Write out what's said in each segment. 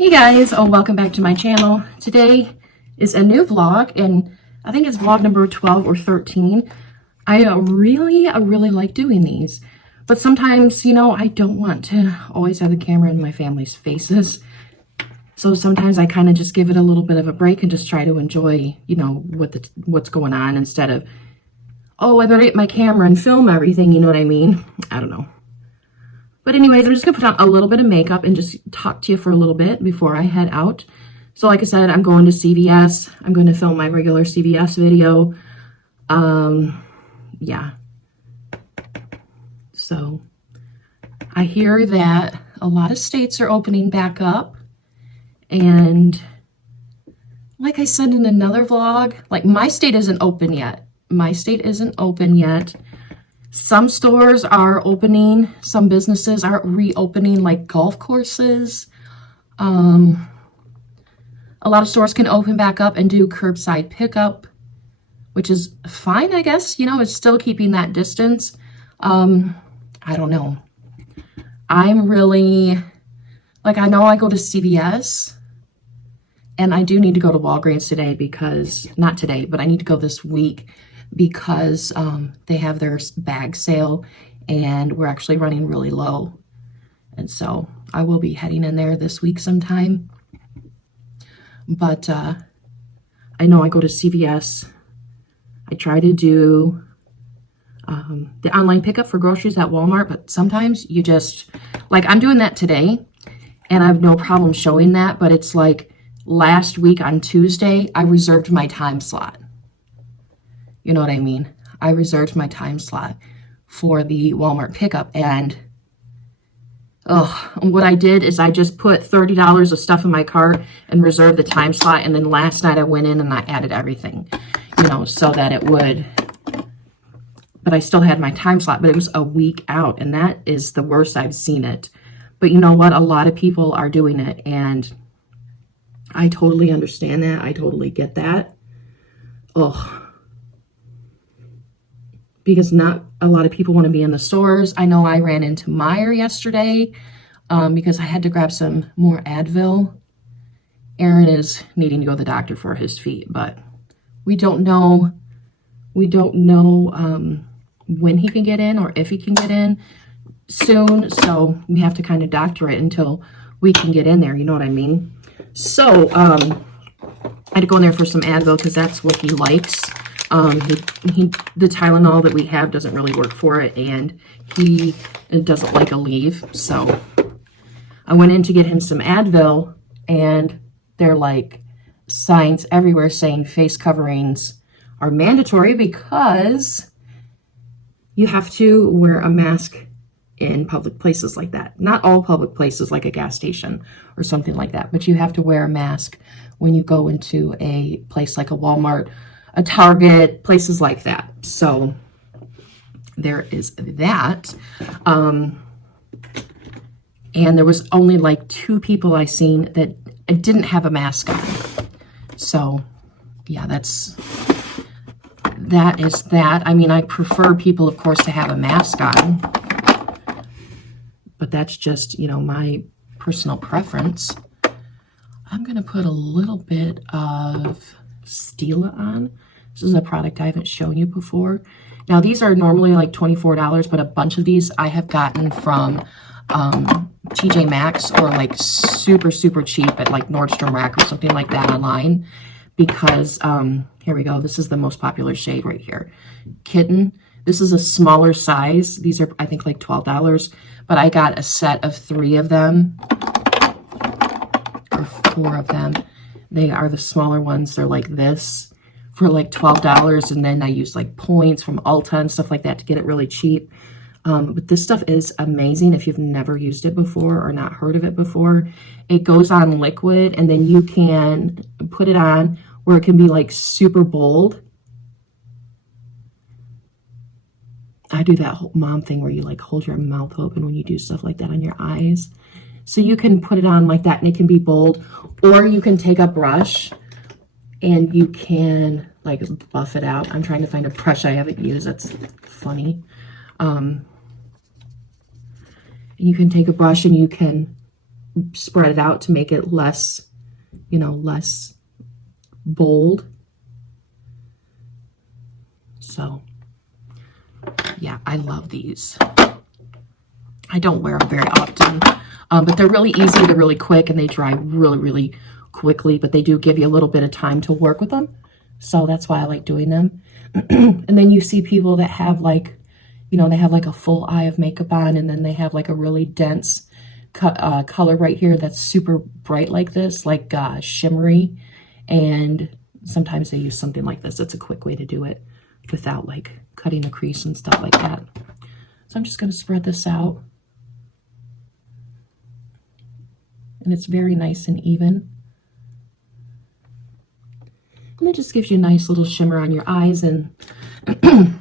Hey guys, welcome back to my channel. Today is a new vlog, and I think it's vlog number 12 or 13. I really like doing these, but sometimes, I don't want to always have the camera in my family's faces. So sometimes I kind of just give it a little bit of a break and just try to enjoy, what's going on instead of, oh, I better get my camera and film everything, you know what I mean? I don't know. But anyways, I'm just going to put on a little bit of makeup and just talk to you for a little bit before I head out. So like I said, I'm going to CVS. I'm going to film my regular CVS video. Yeah. So I hear that a lot of states are opening back up. And like I said in another vlog, like my state isn't open yet. My state isn't open yet. Some stores are opening, some businesses are reopening, like golf courses. A lot of stores can open back up and do curbside pickup, which is fine, I guess. It's still keeping that distance. I don't know. I'm really, I know I go to CVS, and I do need to go to Walgreens today because, not today, but I need to go this week because they have their bag sale and we're actually running really low. And so I will be heading in there this week sometime. But I know I go to CVS. I try to do the online pickup for groceries at Walmart, but sometimes you just, I'm doing that today and I have no problem showing that, but it's like last week on Tuesday, I reserved my time slot. You know what I mean? I reserved my time slot for the Walmart pickup, and what I did is I just put $30 of stuff in my cart and reserved the time slot, and then last night I went in and I added everything, so that it would, but I still had my time slot, but it was a week out, and that is the worst I've seen it. But you know what? A lot of people are doing it, and I totally understand that. I totally get that. Because not a lot of people want to be in the stores. I know I ran into Meijer yesterday because I had to grab some more Advil. Aaron is needing to go to the doctor for his feet, but we don't know when he can get in or if he can get in soon. So we have to kind of doctor it until we can get in there. You know what I mean? So I had to go in there for some Advil because that's what he likes. The Tylenol that we have doesn't really work for it, and he doesn't like Aleve. So I went in to get him some Advil, and they're like signs everywhere saying face coverings are mandatory because you have to wear a mask in public places like that. Not all public places, like a gas station or something like that, but you have to wear a mask when you go into a place like a Walmart, a Target, places like that. So there is that. And there was only like 2 people I seen that didn't have a mask on. So yeah, that is that. I mean, I prefer people, of course, to have a mask on, but that's just, my personal preference. I'm going to put a little bit of Stila on. This is a product I haven't shown you before. Now, these are normally like $24, but a bunch of these I have gotten from TJ Maxx or like super cheap at like Nordstrom Rack or something like that online, because here we go. This is the most popular shade right here, Kitten. This is a smaller size. These are, I think, like $12, but I got a set of 3 of them or 4 of them. They are the smaller ones. They're like this for like $12, and then I use like points from Ulta and stuff like that to get it really cheap. But this stuff is amazing if you've never used it before or not heard of it before. It goes on liquid, and then you can put it on where it can be like super bold. I do that whole mom thing where you like hold your mouth open when you do stuff like that on your eyes. So you can put it on like that, and it can be bold, or you can take a brush and you can like buff it out. I'm trying to find a brush I haven't used. That's funny. You can take a brush and you can spread it out to make it less, you know, less bold. So yeah, I love these. I don't wear them very often, but they're really easy, they're really quick, and they dry really, really quickly, but they do give you a little bit of time to work with them. So that's why I like doing them. And then you see people that have like, you know, they have like a full eye of makeup on, and then they have like a really dense color right here that's super bright like this, like shimmery. And sometimes they use something like this. It's a quick way to do it without like cutting a crease and stuff like that. So I'm just going to spread this out. And it's very nice and even. And it just gives you a nice little shimmer on your eyes. And and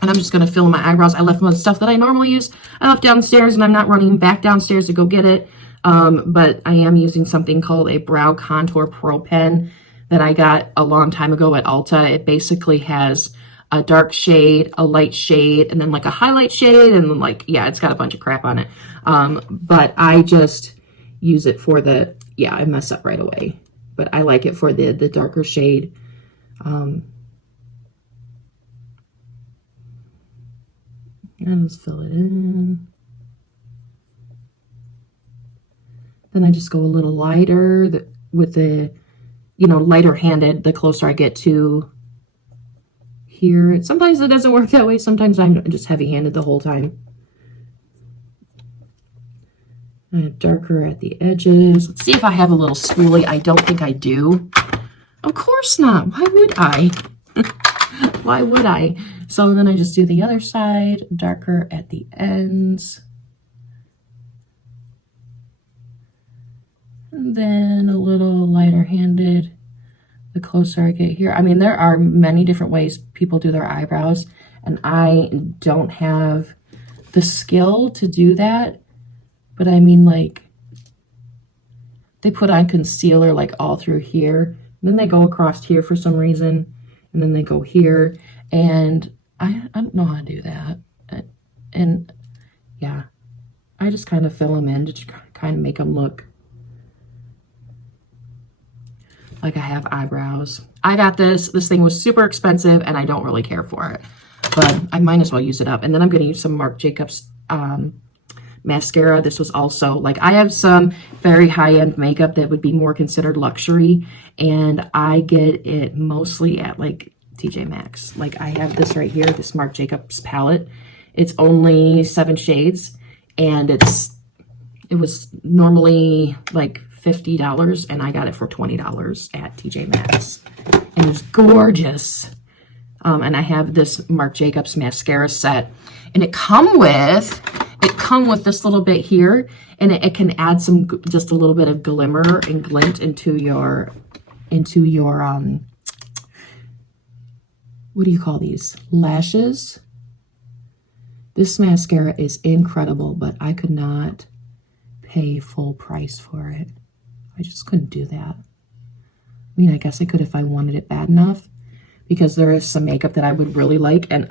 I'm just going to fill in my eyebrows. I left some of the stuff that I normally use. I left downstairs, and I'm not running back downstairs to go get it. But I am using something called a Brow Contour Pro Pen that I got a long time ago at Ulta. It basically has a dark shade, a light shade, and then like a highlight shade, and then like, yeah, it's got a bunch of crap on it. But I just use it for the, yeah, I mess up right away. But I like it for the darker shade. I'll just fill it in. Then I just go a little lighter with the, you know, lighter handed the closer I get to here. Sometimes it doesn't work that way. Sometimes I'm just heavy handed the whole time. Darker at the edges. Let's see if I have a little spoolie. I don't think I do. Of course not. Why would I? Why would I? So then I just do the other side, darker at the ends. And then a little lighter handed the closer I get here. I mean, there are many different ways people do their eyebrows, and I don't have the skill to do that. But I mean, like, they put on concealer like all through here. And then they go across here for some reason. And then they go here. And I don't know how to do that. And yeah, I just kind of fill them in to kind of make them look like I have eyebrows. I got this. This thing was super expensive, and I don't really care for it. But I might as well use it up. And then I'm going to use some Marc Jacobs mascara. This was also, like, I have some very high-end makeup that would be more considered luxury, and I get it mostly at like TJ Maxx. Like, I have this right here, this Marc Jacobs palette. It's only 7 shades, and it was normally like $50, and I got it for $20 at TJ Maxx, and it's gorgeous. And I have this Marc Jacobs mascara set, and it come with this little bit here, and it can add some, just a little bit of glimmer and glint into your what do you call these, lashes. This mascara is incredible, but I could not pay full price for it. I just couldn't do that. I mean, I guess I could if I wanted it bad enough, because there is some makeup that I would really like, and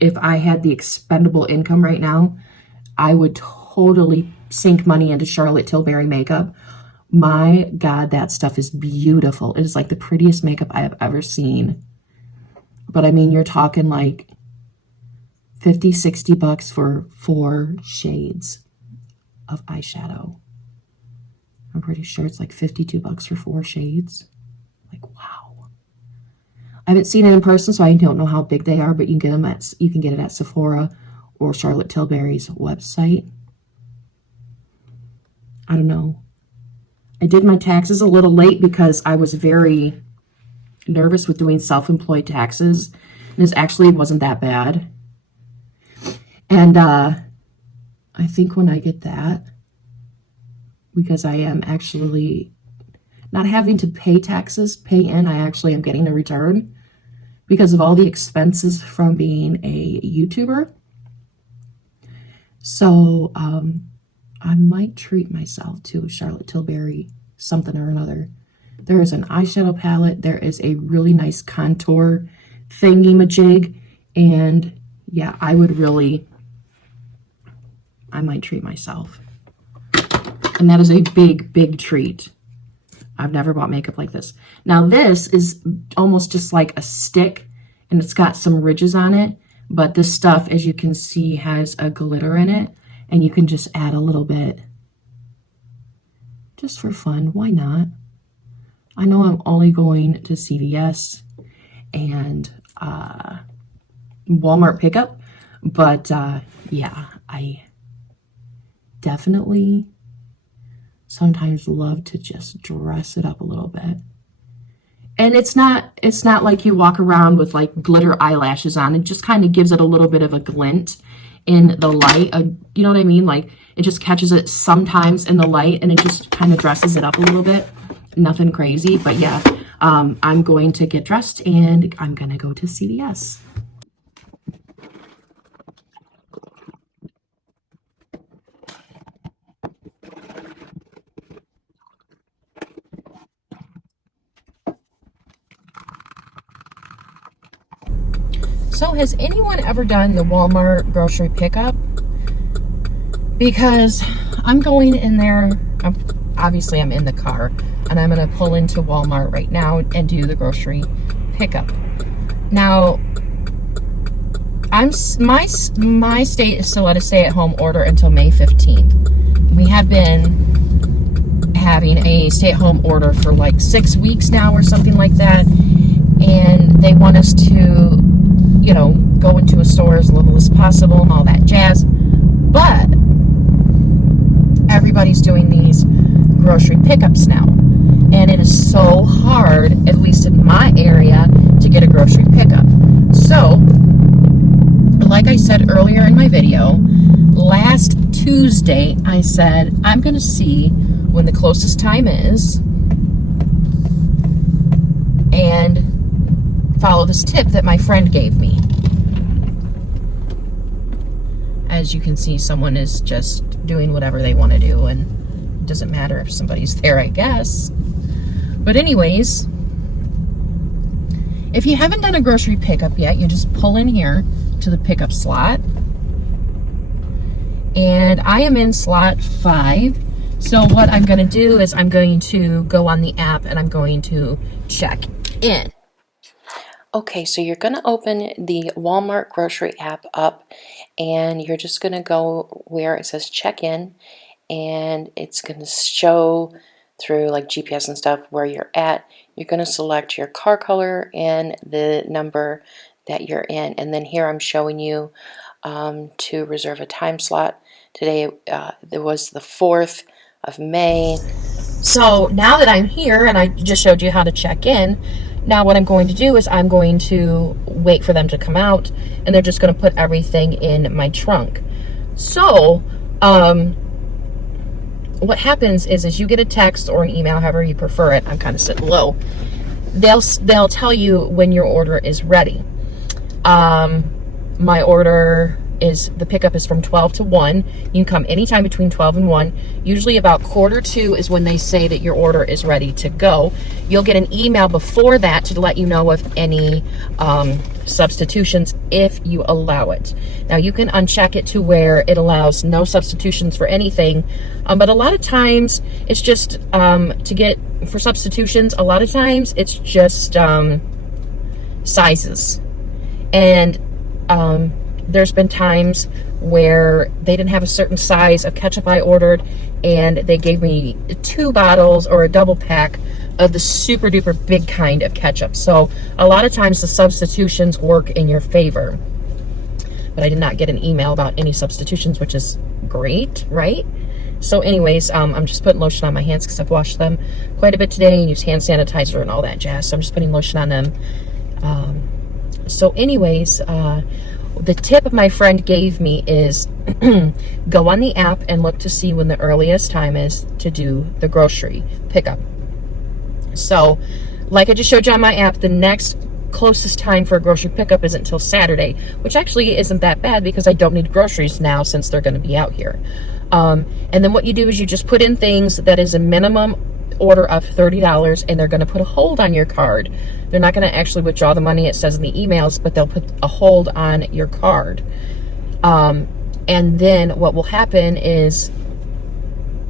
if I had the expendable income right now, I would totally sink money into Charlotte Tilbury makeup. My God, that stuff is beautiful. It is like the prettiest makeup I have ever seen. But I mean, you're talking like $50-$60 for 4 shades of eyeshadow. I'm pretty sure it's like $52 for 4 shades. Like, wow. I haven't seen it in person, so I don't know how big they are, but you can get it at Sephora or Charlotte Tilbury's website. I don't know. I did my taxes a little late because I was very nervous with doing self-employed taxes. And this actually wasn't that bad. And I think when I get that, because I am actually not having to pay taxes, pay in, I actually am getting a return because of all the expenses from being a YouTuber. So I might treat myself to Charlotte Tilbury something or another. There is an eyeshadow palette. There is a really nice contour thingy-majig. And yeah, I might treat myself. And that is a big, big treat. I've never bought makeup like this. Now this is almost just like a stick, and it's got some ridges on it. But this stuff, as you can see, has a glitter in it. And you can just add a little bit. Just for fun. Why not? I know I'm only going to CVS and Walmart pickup. But yeah, I definitely sometimes love to just dress it up a little bit. And it's not like you walk around with like glitter eyelashes on. It just kind of gives it a little bit of a glint in the light. You know what I mean? Like it just catches it sometimes in the light, and it just kind of dresses it up a little bit. Nothing crazy, but yeah, I'm going to get dressed and I'm going to go to CVS. So has anyone ever done the Walmart grocery pickup? Because I'm going in there, obviously I'm in the car, and I'm going to pull into Walmart right now and do the grocery pickup. Now, my state is still at a stay-at-home order until May 15th. We have been having a stay-at-home order for like 6 weeks now or something like that, and they want us to, you know, go into a store as little as possible and all that jazz. But everybody's doing these grocery pickups now. And it is so hard, at least in my area, to get a grocery pickup. So, like I said earlier in my video, last Tuesday, I said, I'm going to see when the closest time is and follow this tip that my friend gave me. As you can see, someone is just doing whatever they want to do, and it doesn't matter if somebody's there, I guess. But anyways, if you haven't done a grocery pickup yet, you just pull in here to the pickup slot. And I am in slot 5. So what I'm going to do is I'm going to go on the app and I'm going to check in. Okay, so you're going to open the Walmart grocery app up, and you're just going to go where it says check in, and it's going to show through like GPS and stuff where you're at. You're going to select your car color and the number that you're in, and then here I'm showing you to reserve a time slot. Today there was the 4th of May. So now that I'm here and I just showed you how to check in, now what I'm going to do is I'm going to wait for them to come out, and they're just going to put everything in my trunk. So what happens is you get a text or an email, however you prefer it. I'm kind of sitting low. They'll tell you when your order is ready. My order is, the pickup is from 12 to 1. You can come anytime between 12 and 1. Usually about 1:45 is when they say that your order is ready to go. You'll get an email before that to let you know of any substitutions if you allow it. Now you can uncheck it to where it allows no substitutions for anything, but a lot of times it's just to get for substitutions, a lot of times it's just sizes. And there's been times where they didn't have a certain size of ketchup I ordered, and they gave me 2 bottles or a double pack of the super duper big kind of ketchup. So a lot of times the substitutions work in your favor. But I did not get an email about any substitutions, which is great, right? So anyways, I'm just putting lotion on my hands because I've washed them quite a bit today and used hand sanitizer and all that jazz. So I'm just putting lotion on them. So anyways, the tip my friend gave me is go on the app and look to see when the earliest time is to do the grocery pickup. So, like I just showed you on my app, the next closest time for a grocery pickup isn't until Saturday, which actually isn't that bad because I don't need groceries now since they're going to be out here. And then what you do is you just put in things that is a minimum order of $30, and they're going to put a hold on your card. They're not going to actually withdraw the money, it says in the emails, but they'll put a hold on your card. And then what will happen is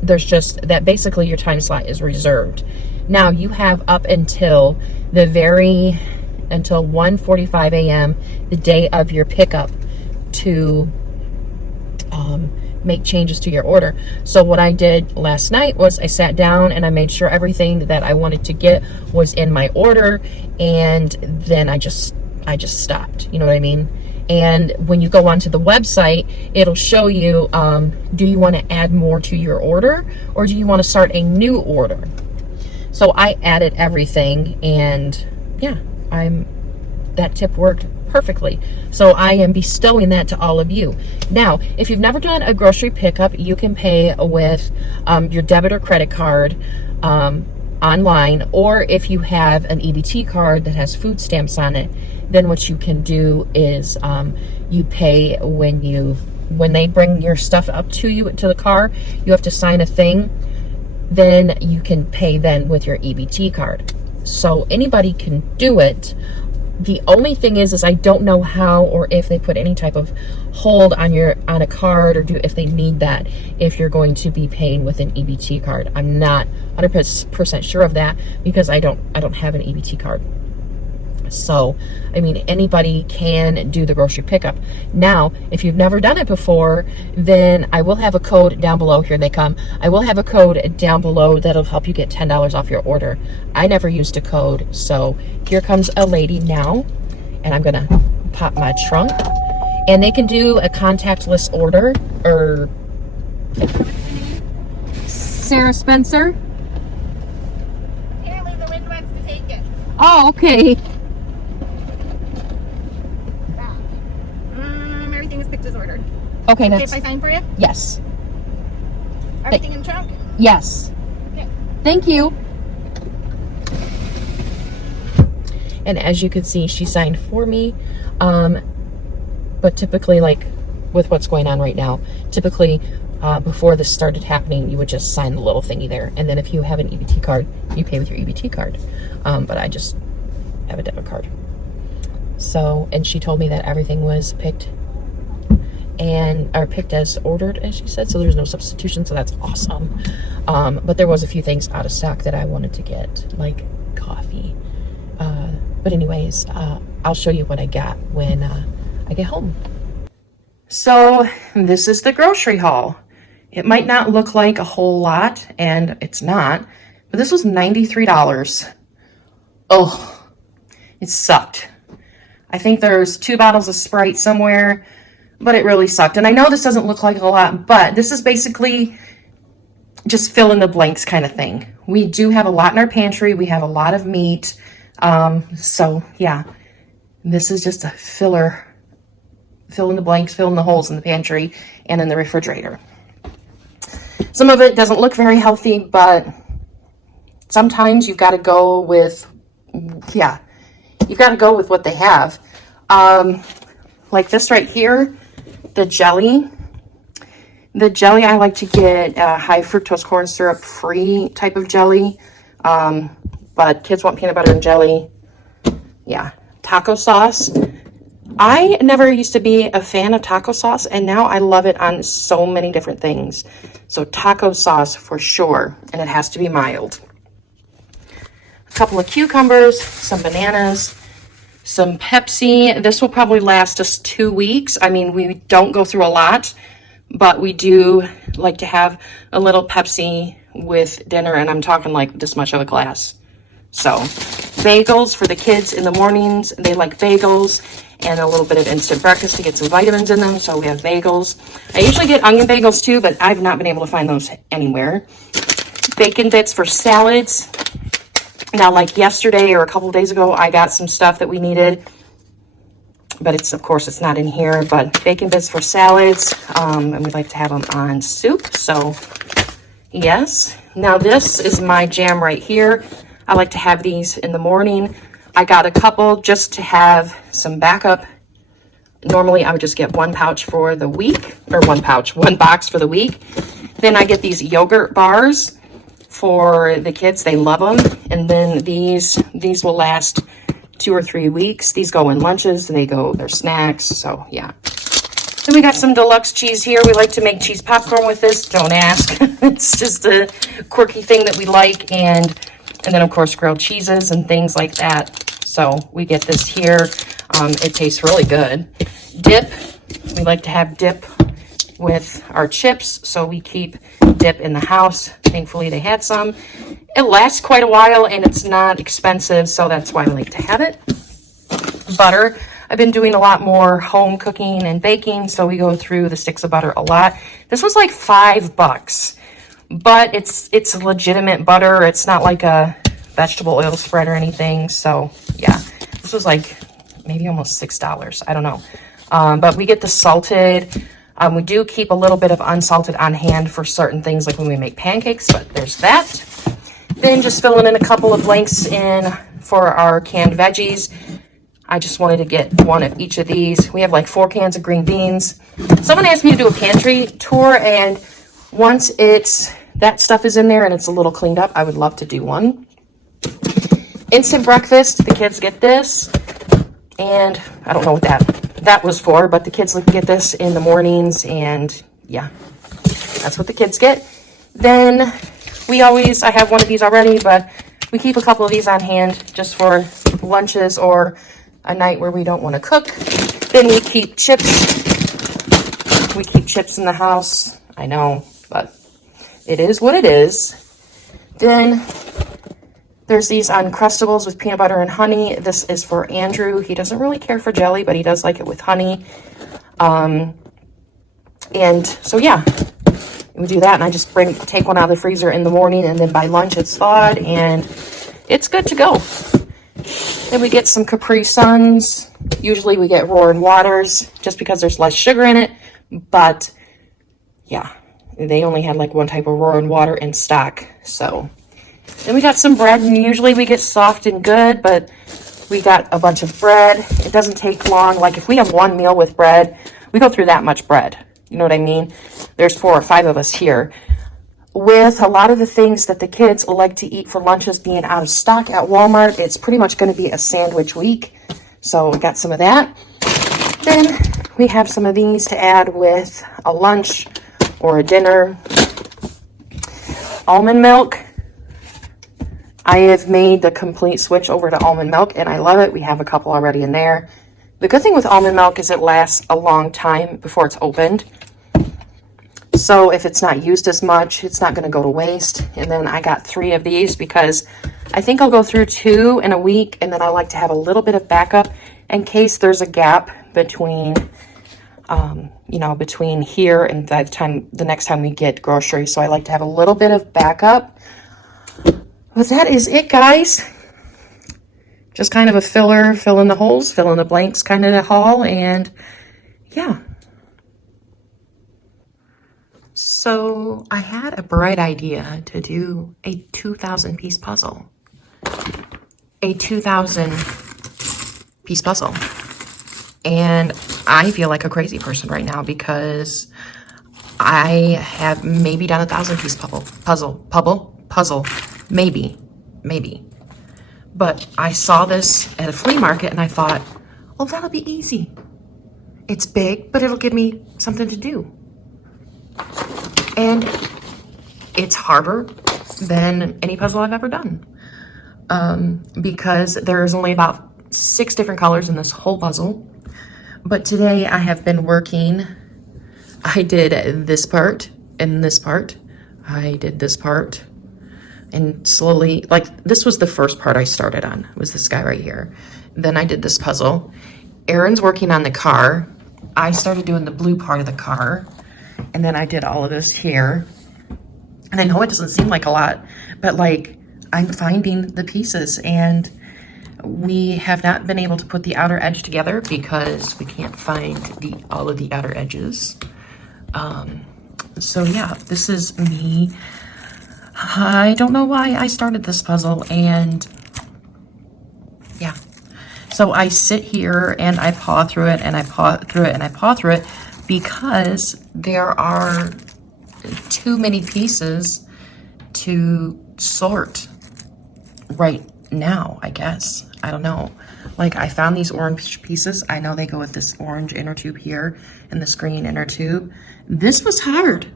there's just that basically your time slot is reserved. Now you have up until until 1:45 a.m. the day of your pickup to make changes to your order. So what I did last night was I sat down and I made sure everything that I wanted to get was in my order, and then I just stopped. You know what I mean? And when you go onto the website, it'll show you, do you want to add more to your order, or do you want to start a new order? So I added everything, and yeah, that tip worked perfectly. So I am bestowing that to all of you. Now, if you've never done a grocery pickup, you can pay with your debit or credit card online, or if you have an EBT card that has food stamps on it, then what you can do is you pay when they bring your stuff up to you to the car. You have to sign a thing. Then you can pay then with your EBT card. So anybody can do it. The only thing is I don't know how or if they put any type of hold on a card, or if they need that if you're going to be paying with an EBT card. I'm not 100% sure of that because I don't have an EBT card. So, I mean, anybody can do the grocery pickup. Now, if you've never done it before, then I will have a code down below. Here they come. I will have a code down below that'll help you get $10 off your order. I never used a code, so here comes a lady now, and I'm gonna pop my trunk, and they can do a contactless order, or Sarah Spencer. Apparently the wind wants to take it. Oh, okay. Everything is picked as ordered. Okay, Okay, that's if I sign for you? yes. Everything in the trunk? Yes. Okay. Thank you. And as you can see, she signed for me. But typically, like with what's going on right now, typically before this started happening, you would just sign the little thingy there. And then if you have an EBT card, you pay with your EBT card. But I just have a debit card. So, and she told me that everything was picked as ordered, as she said, so there's no substitution, so that's awesome. But there was a few things out of stock that I wanted to get, like coffee. But anyways, I'll show you what I got when I get home. So this is the grocery haul. It might not look like a whole lot, and it's not, but this was $93. Oh, it sucked. I think there's 2 bottles of Sprite somewhere, but it really sucked. And I know this doesn't look like a lot, but this is basically just fill in the blanks kind of thing. We do have a lot in our pantry. We have a lot of meat. So yeah, this is just a filler. Fill in the blanks, fill in the holes in the pantry and in the refrigerator. Some of it doesn't look very healthy, but sometimes you've got to go with, you've got to go with what they have. Like this right here, the jelly. The jelly, I like to get high fructose corn syrup free type of jelly. But kids want peanut butter and jelly. Yeah. Taco sauce. I never used to be a fan of taco sauce, and now I love it on so many different things. So taco sauce for sure, and it has to be mild. A couple of cucumbers, some bananas, some Pepsi. This will probably last us 2 weeks. I mean, we don't go through a lot, but we do like to have a little Pepsi with dinner, and I'm talking like this much of a glass. So bagels for the kids in the mornings. They like bagels, and a little bit of instant breakfast to get some vitamins in them. So we have bagels. I usually get onion bagels too, but I've not been able to find those anywhere. Bacon bits for salads. Now, like yesterday or a couple of days ago, I got some stuff that we needed, but of course it's not in here, but bacon bits for salads, and we'd like to have them on soup. So yes. Now this is my jam right here. I like to have these in the morning. I got a couple just to have some backup. Normally I would just get 1 pouch for the week, or 1 box for the week. Then I get these yogurt bars for the kids. They love them. And then these will last 2 or 3 weeks. These go in lunches, they're snacks. So yeah. Then we got some deluxe cheese here. We like to make cheese popcorn with this. Don't ask. It's just a quirky thing that we like. And then, of course, grilled cheeses and things like that. So we get this here. It tastes really good. Dip. We like to have dip with our chips. So we keep dip in the house. Thankfully, they had some. It lasts quite a while, and it's not expensive. So that's why we like to have it. Butter. I've been doing a lot more home cooking and baking, so we go through the sticks of butter a lot. This was like $5, but it's legitimate butter. It's not like a vegetable oil spread or anything. So yeah, this was like maybe almost $6. I don't know. But we get the salted. We do keep a little bit of unsalted on hand for certain things, like when we make pancakes, but there's that. Then just filling in a couple of blanks in for our canned veggies. I just wanted to get one of each of these. We have like 4 cans of green beans. Someone asked me to do a pantry tour, and once that stuff is in there and it's a little cleaned up, I would love to do one. Instant breakfast, the kids get this, and I don't know what that was for, but the kids get this in the mornings, and yeah, that's what the kids get. Then I have one of these already, but we keep a couple of these on hand just for lunches or a night where we don't want to cook. Then we keep chips. We keep chips in the house. I know, but it is what it is. Then there's these Uncrustables with peanut butter and honey. This is for Andrew. He doesn't really care for jelly, but he does like it with honey. And so yeah, we do that, and I just take one out of the freezer in the morning, and then by lunch it's thawed and it's good to go. Then we get some Capri Suns. Usually we get Roaring Waters just because there's less sugar in it. But yeah, they only had like one type of Roaring Water in stock. So then we got some bread, and usually we get soft and good, but we got a bunch of bread. It doesn't take long. Like if we have one meal with bread, we go through that much bread. You know what I mean? There's 4 or 5 of us here. With a lot of the things that the kids like to eat for lunches being out of stock at Walmart, it's pretty much going to be a sandwich week. So we got some of that. Then we have some of these to add with a lunch or a dinner. Almond milk. I have made the complete switch over to almond milk, and I love it. We have a couple already in there. The good thing with almond milk is it lasts a long time before it's opened. So if it's not used as much, it's not going to go to waste. And then I got 3 of these because I think I'll go through 2 in a week. And then I like to have a little bit of backup in case there's a gap between, between here and the next time we get groceries. So I like to have a little bit of backup. But that is it, guys. Just kind of a filler, fill in the holes, fill in the blanks kind of a haul. And yeah. So I had a bright idea to do a 2,000 piece puzzle. A 2,000 piece puzzle. And I feel like a crazy person right now because I have maybe done 1,000 piece puzzle. Maybe. But I saw this at a flea market and I thought, oh, that'll be easy. It's big, but it'll give me something to do. And it's harder than any puzzle I've ever done. Because there's only about 6 different colors in this whole puzzle. But today I have been working. I did this part and this part. I did this part. And slowly, like this was the first part I started on, was this guy right here. Then I did this puzzle. Aaron's working on the car. I started doing the blue part of the car. And then I did all of this here. And I know it doesn't seem like a lot, but like I'm finding the pieces, and we have not been able to put the outer edge together because we can't find all of the outer edges. So yeah, this is me. I don't know why I started this puzzle, and yeah. So I sit here and I paw through it and I paw through it and I paw through it because there are too many pieces to sort right now, I guess. I don't know. Like, I found these orange pieces. I know they go with this orange inner tube here and this green inner tube. This was hard.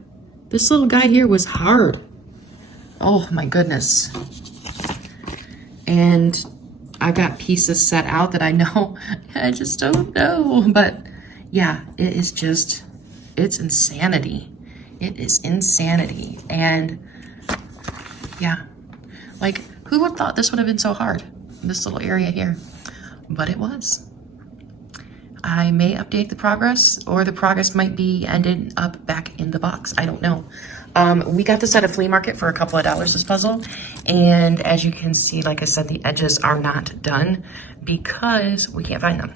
This little guy here was hard. Oh my goodness. And I got pieces set out that I know, I just don't know. But yeah, it is just, it's insanity. It is insanity. And yeah, like, who would have thought this would have been so hard? This little area here. But it was. I may update the progress, or the progress might be ended up back in the box. I don't know. We got this at a flea market for a couple of dollars, this puzzle. And as you can see, like I said, the edges are not done because we can't find them.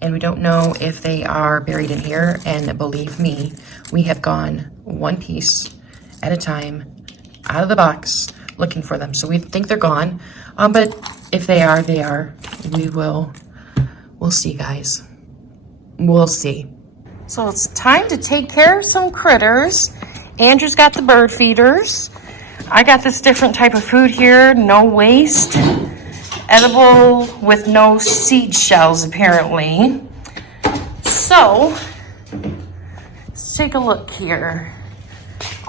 And we don't know if they are buried in here. And believe me, we have gone one piece at a time out of the box looking for them. So we think they're gone. But if they are, they are. We'll see, guys. We'll see. So it's time to take care of some critters. Andrew's got the bird feeders. I got this different type of food here, no waste. Edible with no seed shells, apparently. So, let's take a look here.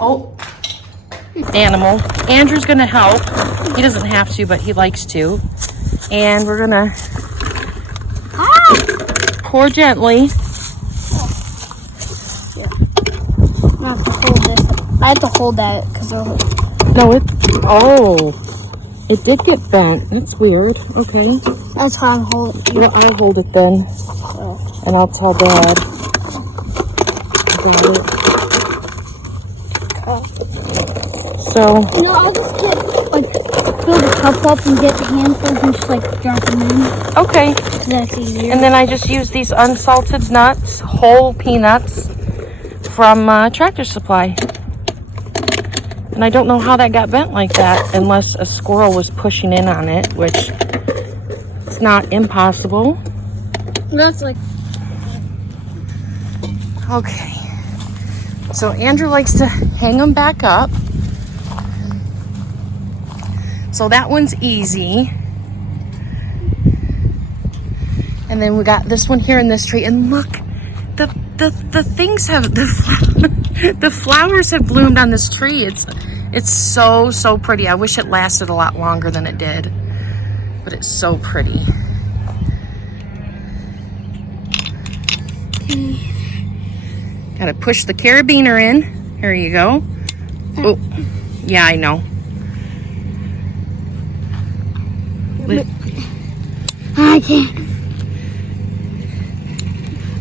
Oh, animal. Andrew's gonna help. He doesn't have to, but he likes to. And we're gonna pour gently. I have to hold this. I have to hold that because No, it did get bent. That's weird. Okay. that's how I'm holding. Well, I hold it then, and I'll tell Dad about it. So, I'll just fill the cup up and get the handfuls and just drop them in. okay. That's easier. And then I just use these unsalted nuts, whole peanuts from Tractor Supply. And I don't know how that got bent like that unless a squirrel was pushing in on it, which is not impossible. That's Okay. So Andrew likes to hang them back up. So that one's easy. And then we got this one here in this tree. And look, the things have, the flowers have bloomed on this tree. It's so pretty. I wish it lasted a lot longer than it did. But it's so pretty. Gotta push the carabiner in. Here you go. Oh, yeah, I know. I can't.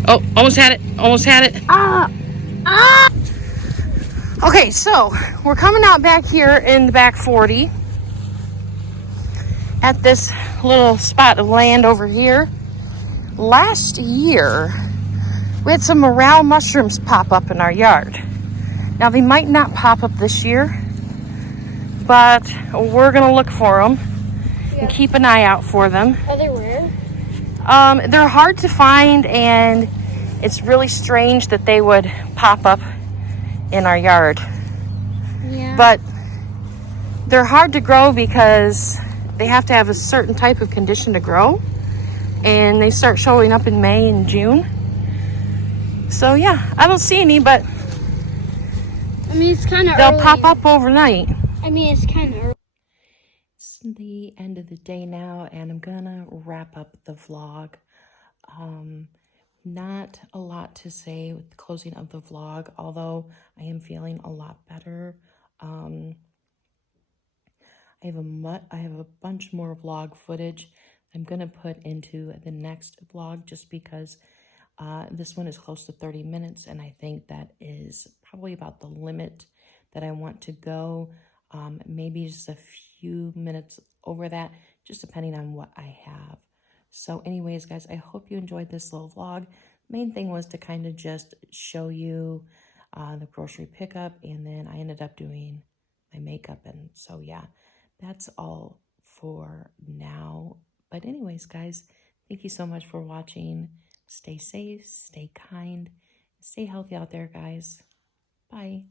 Oh, almost had it. Almost had it. Okay, so we're coming out back here in the back 40 at this little spot of land over here. Last year, we had some morel mushrooms pop up in our yard. Now, they might not pop up this year, but we're gonna look for them and keep an eye out for them. Are they rare? They're hard to find, and it's really strange that they would pop up in our yard. Yeah. But they're hard to grow because they have to have a certain type of condition to grow, and they start showing up in May and June. So yeah, I don't see any, but I mean, it's kind of they'll early. pop up overnight. I mean, it's kind of early. It's the end of the day now, and I'm gonna wrap up the vlog. Not a lot to say with the closing of the vlog, although I am feeling a lot better. I have a bunch more vlog footage I'm gonna put into the next vlog, just because this one is close to 30 minutes, and I think that is probably about the limit that I want to go. Maybe just a few minutes over that, just depending on what I have. So anyways, guys, I hope you enjoyed this little vlog. Main thing was to kind of just show you the grocery pickup, and then I ended up doing my makeup. And so yeah, that's all for now. But anyways, guys, thank you so much for watching. Stay safe, stay kind, stay healthy out there, guys. Bye.